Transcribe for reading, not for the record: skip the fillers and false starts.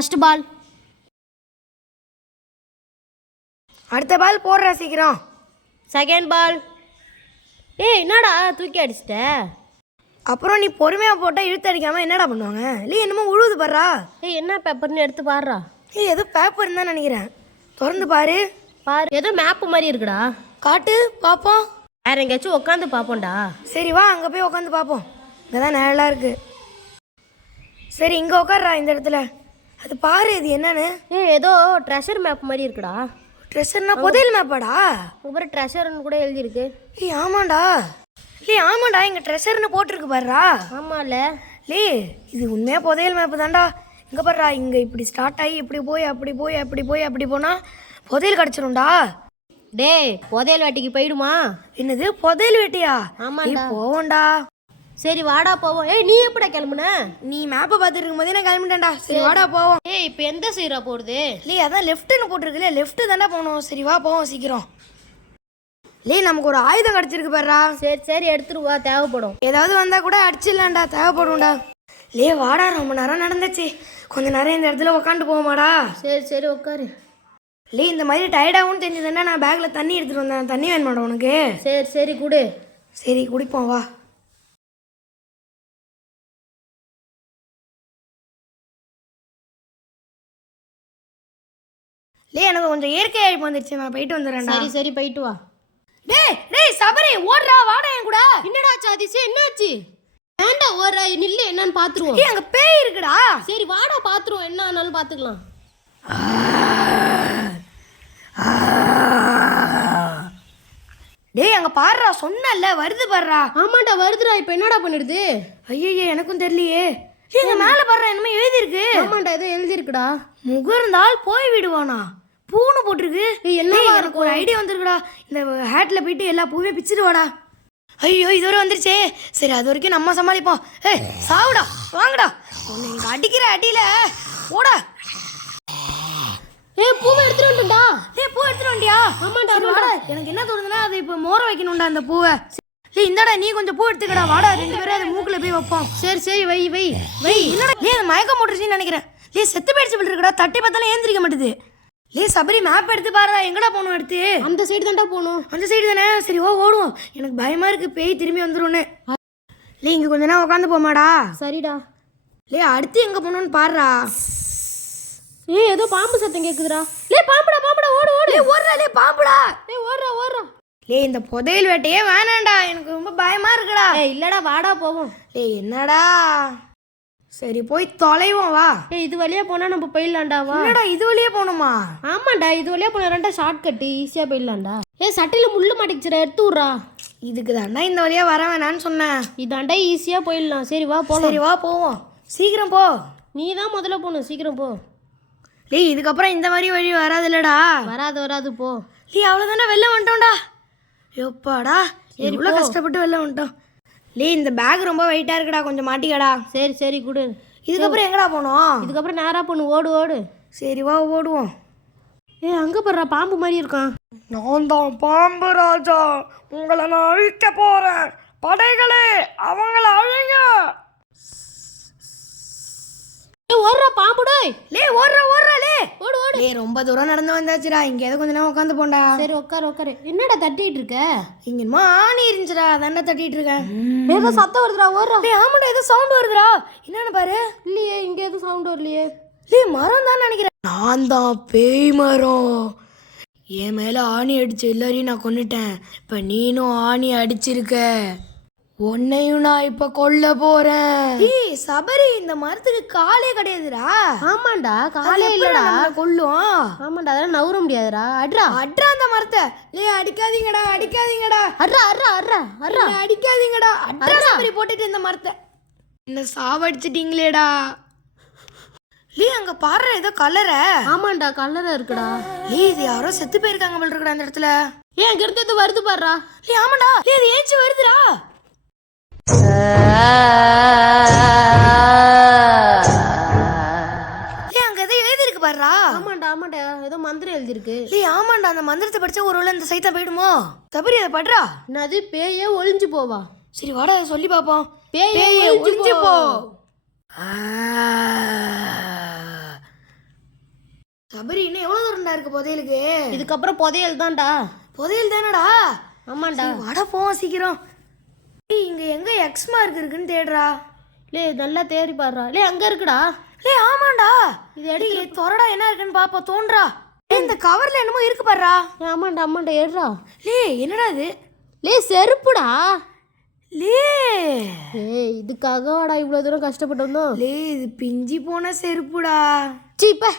First ball. அடுத்த ball போடுற சீக்கிரம். Second ball. ஏய் என்னடா தூக்கி அடிச்சிட்ட? அப்புறம் நீ பொறுமையாக போட்டால் இழுத்து அடிக்காமல் என்னடா பண்ணுவாங்க? இல்லை என்னமோ உழுவுது பாடுறா. ஏய் என்ன பேப்பர்னு எடுத்து பாடுறா. ஏய் ஏதோ பேப்பர் தான் நினைக்கிறேன். திறந்து பாரு. பாரு ஏதோ மேப்பு மாதிரி இருக்குடா. காட்டு பார்ப்போம். வேற எங்கேயாச்சும் உட்காந்து பார்ப்போம்டா. சரி வா அங்கே போய் உட்காந்து பார்ப்போம். இங்கே தான் நல்லா இருக்கு. சரி இங்கே உட்கார்றா இந்த இடத்துல. அது பாரு இது என்னன்னு. ஏய் ஏதோ ட்ரெஷர் மேப் மாதிரி இருக்குடா. ட்ரெஷர்னா புதையல் மேப்பாடா? ஒவ்வொரு ட்ரெஷர்னு கூட எழுதியிருக்கு. ஏய் ஆமாண்டா. ஏய் ஆமாண்டா இங்கே ட்ரெஷர்னு போட்டிருக்கு பாருடா. ஆமாம்ல. லே இது உண்மையாக புதையல் மேப்பு தான்டா. இங்கே பாருடா இங்கே இப்படி ஸ்டார்ட் ஆகி இப்படி போய் அப்படி போய் அப்படி போய் அப்படி போனால் புதையல் கிடச்சிரும்டா. டேய் புதையல் வேட்டைக்கு போயிடுமா? என்னது புதையல் வேட்டையா? ஆமாண்டா போவோம்டா. சரி வாடா போவோம். ஏய் நீ எப்படா கிளம்புன? நீ மேப்பை பார்த்துட்டு இருக்கும்போதே நான் கிளம்பிட்டேன்டா. சரி வாடா போவோம். ஏய் இப்போ எந்த சைடா போடுது? லே அதான் லெஃப்ட்டுன்னு போட்டிருக்குல்ல, லெஃப்ட்டு தானே போகணும். சரி வா போவோம் சீக்கிரம். லே நமக்கு ஒரு ஆயுதம் கிடச்சிருக்கு பாருடா. சரி சரி எடுத்துட்டு வா, தேவைப்படும். ஏதாவது வந்தால் கூட அடிச்சிடலாம்டா, தேவைப்படும்டா. லே வாடா ரொம்ப நேரம் நடந்துச்சு, கொஞ்ச நேரம் இந்த இடத்துல உட்காந்து போவோமாடா? சரி சரி உட்காரு. லே இந்த மாதிரி டயர்டாகவும் தெரிஞ்சதுன்னா நான் பேக்கில் தண்ணி எடுத்துகிட்டு வந்தேன். தண்ணி வேணுமாடா உனக்கு? சரி சரி குடு. சரி குடிப்போம் வா. லே எனக்கு கொஞ்சம் இயற்கை அழைப்பு வந்துருச்சு, நான் போயிட்டு வந்துடுறேன்டா. சரி சரி போயிட்டு வா. டேய் டேய் சபரி ஓடுறா வாடா என் கூட. என்னடா சாதிச்சு என்னாச்சு? வேண்டா ஓடுற நில்லு, என்னன்னு பாத்துருவோம். ஏய் அங்க பேய் இருக்குடா. சரி வாடா பாத்துருவோம், என்ன ஆனாலும் பாத்துக்கலாம். டேய் அங்க பாருடா, சொன்னல வருது பாருடா. ஆமாண்டா வருதுடா. இப்போ என்னடா பண்ணிடுது? ஐயோ எனக்கும் தெரியலையே. எங்க மேல பாருடா என்னமோ எழுதி இருக்கு. ஆமாண்டா ஏதோ எழுதி இருக்குடா. முகர்ந்தால் போய் விடுவானா? பூன்னு போட்டிருக்கு. என்ன எனக்கு ஒரு ஐடியா வந்திருக்குடா. இந்த ஹேட்ல போயிட்டு எல்லா பூவே பிச்சுட்டு வாடா. ஐயோ இதுவரை வந்துருச்சே. சரி அது வரைக்கும் நம்ம சமாளிப்போம். ஏய் சாவுடா வாங்கடா. உன்னை இங்க அடிக்கிற அடியில போடா. ஏய் பூவை எடுத்துட்டு வந்துடா. ஏய் பூ எடுத்துட்டு வண்டியா? ஆமாண்டா வாடா. எனக்கு என்ன தோணுதுன்னா அது இப்போ மோர வைக்கணும்டா அந்த பூவை. ஏய் இந்தடா நீ கொஞ்சம் பூ எடுத்துக்கடா. வாடா ரெண்டு பேரும் அது மூக்குல போய் வைப்போம். சரி சரி வை வை வை. என்னடா நீ அது மயக்கம் போட்டுருச்சுன்னு நினைக்கிறேன். லே செத்து போயிடுச்சு போல இருக்குடா. தட்டி பார்த்தாலும் ஏந்திரிக்க மாட்டுது. லே சபரி மேப் எடுத்து பாருடா. எங்கடா போகணும் அடுத்து? அந்த சைடு தான்டா போகணும். அந்த சைடு தானே? சரி ஓடுவோம். எனக்கு பயமா இருக்கு பேய் திரும்பி வந்துரும்னு. லே இங்க கொஞ்ச நேரம் உட்காந்து போமாடா. சரிடா. லே அடுத்து எங்க போகணும்னு பாருடா. ஏய் ஏதோ பாம்பு சத்தம் கேக்குதுடா. லே பாம்புடா பாம்புடா ஓடு ஓடு. லே ஓடுறா லே பாம்புடா. ஏய் ஓடுறா ஓடுறா. லே இந்த புதையல் வேட்டையே வேணாண்டா, எனக்கு ரொம்ப பயமா இருக்குடா. ஏய் இல்லடா வாடா போவோம். லே என்னடா? சரி போய் தொலைவோம் வா. ஏய் இது வழியா போனா நம்ம போயிடலாம்டா வா. என்னடா இது வழியே போகணுமா? ஆமாண்டா இது வழியா போனா ஷார்ட் கட் ஈஸியா போயிடலாம்டா. ஏய் சட்டையில முள்ளு மாட்டிக்கிச்சுடா, எடுத்து விட்றா. இதுக்கு தாண்டா இந்த வழியா வர வேணான்னு சொன்னேன். இதாண்டா ஈஸியா போயிடலாம். சரி வா போலாம். சரி வா போவோம். சீக்கிரம் போ. நீ தான் முதல்ல போகணும், சீக்கிரம் போ. லே இதுக்கப்புறம் இந்த மாதிரி வழி வராது இல்லடா. வராது போ. லே அவ்வளோதானே வெளில வந்துட்டோம்டா. எப்பாடா எவ்வளோ கஷ்டப்பட்டு வெளில வந்துட்டோம். லே இந்த பேக் ரொம்ப வெயிட்டாக இருக்குடா, கொஞ்சம் மாட்டிக்கடா. சரி சரி குடு. இதுக்கப்புறம் எங்கடா போனோம்? இதுக்கப்புறம் நேராக போகணும், ஓடு ஓடு. சரி வா ஓடுவோம். ஏய் அங்கே போடுறா பாம்பு மாதிரி இருக்கான். நான் தான் பாம்பு ராஜா, உங்களை நான் அழிக்க போறேன். படைகளே அவங்கள அழிங்க. ஏய் ஓடுறா பாம்புடா. லே ஓடுறா லே ஓடு ஓடு. லே ரொம்ப தூரம் நடந்து வந்தாச்சுடா. இங்கே ஏதோ கொஞ்ச நேரம் உட்காந்து போண்டா. சரி உட்காரு. என்னடா தட்டிட்டு இருக்க? இங்க என்னமோ ஆணி இருந்துச்சுடா, அதான்டா தட்டிட்டு இருக்கேன். ஏதோ சத்தம் வருதுடா, ஓடுறா. லே ஆமாடா ஏதோ சவுண்ட் வருதுடா. என்னன்னு பாரு. இல்லையே இங்கே எதுவும் சவுண்ட் வரலையே. லே மரம் தான் நினைக்கிறேன். நான் தான் பேய் மரம். என் மேலே ஆணி அடிச்சு எல்லாரையும் நான் கொன்னுட்டேன். இப்போ நீனும் ஆணி அடிச்சிருக்க. உன்னையும் நான் இப்போ கொல்ல போறேன். ஏய் சபரி இந்த மரத்துக்கு காலே கிடையாதுடா. ஆமாண்டா காலே இல்லடா. கொல்லும். ஆமாண்டா அதெல்லாம் நவுற முடியாதுடா. அட்ரா அந்த மரத்தை. லே அடிக்காதீங்கடா. அட்ரா அடிக்காதீங்கடா. அட்ரா சபரி போட்டுட்டு இந்த மரத்தை. என்ன சாவடிச்சிட்டீங்களேடா. லே அங்க பாரு ஏதோ கலர. ஆமாண்டா கலரா இருக்குடா. லே இது யாரோ செத்து போயிருக்காங்க போல இருக்குடா அந்த இடத்துல. ஏன் அங்க இருந்து வருது பாருடா. லே ஆமாடா. லே இது ஏஞ்சி வருதுடா. லே அங்க ஏதோ எழுதி இருக்கு பாருடா. ஆமாண்டா ஏதோ மந்திரம் எழுதி இருக்கு. லே ஆமாண்டா அந்த மந்திரத்தை படிச்சா ஒருவேளை இந்த சைத்தா போயிடுமோ? தபரி அதை படுறா. என்னது பேயே ஒளிஞ்சு போவா? சரி வாடா சொல்லி பாப்போம். பேயே ஒளிஞ்சு போ. சபரி இன்னும் எவ்வளோ தூரம்டா இருக்கு புதையலுக்கு? இதுக்கப்புறம் புதையல் தான்டா. புதையல் தானடா? ஆமாண்டா. வட போவோம் சீக்கிரம். ஏய் இங்க எங்க எக்ஸ் மார்க் இருக்குன்னு தேடுறா. லே நல்லா தேடி பாடுறா. லே அங்க இருக்குடா. லே ஆமாண்டா. இது அடி தொரடா என்ன இருக்குன்னு பாப்பா தோன்றா. இந்த கவர்ல என்னமோ இருக்கு பாருடா. ஆமாண்டா ஆமாண்டா ஏடுறா. லே என்னடா இது? லே செருப்புடா. லே ஏய் இதுக்காகவாடா இவ்வளோ தூரம் கஷ்டப்பட்டு வந்தோம். லே இது பிஞ்சி போன செருப்புடா. சீப்ப